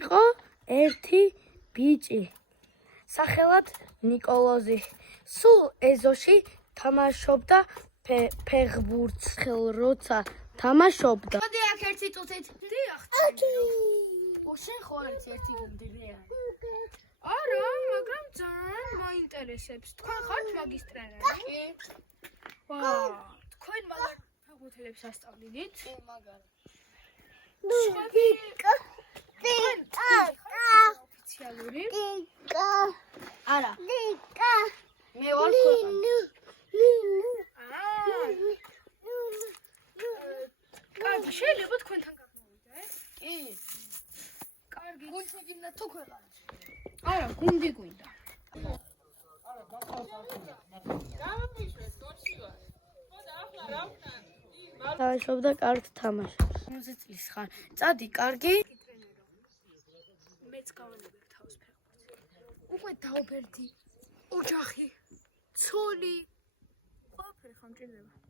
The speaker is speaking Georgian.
იყო ერთი ბიჭი, სახელად ნიკოლოზი. სულ ეზოში თამაშობდა ფეხბურთს, როცა თამაშობდა. მოდი აქ ერთი წუთით. დიახ. შენ ხო არის ერთი გუნდია? არა, მაგრამ ძალიან მაინტერესებს. თქვენ ხართ მაგის ტრენერი? კი. ვაუ, თქვენ მაგარ ფეხბურთელებს ასწავლით? კი, მაგარ. დიკა. ოფიციალური? დიკა. არა. დიკა. მე ვარ ლინუ. კარგი, შეიძლება თქვენთან გამოვიდეთ? კი. კარგი. გუნდი გინდა თუ ქვეყანაში? არა, გუნდი გვინდა. თამაშობდა კარგ თამაშებს. 50 წლის ხარ. წადი, კარგი. მეც გავანებებ თავს ფეხბურთს. უკვე დავბერდი. ოჯახი, ცოლი. ყველაფერი ხომ ჭირდება?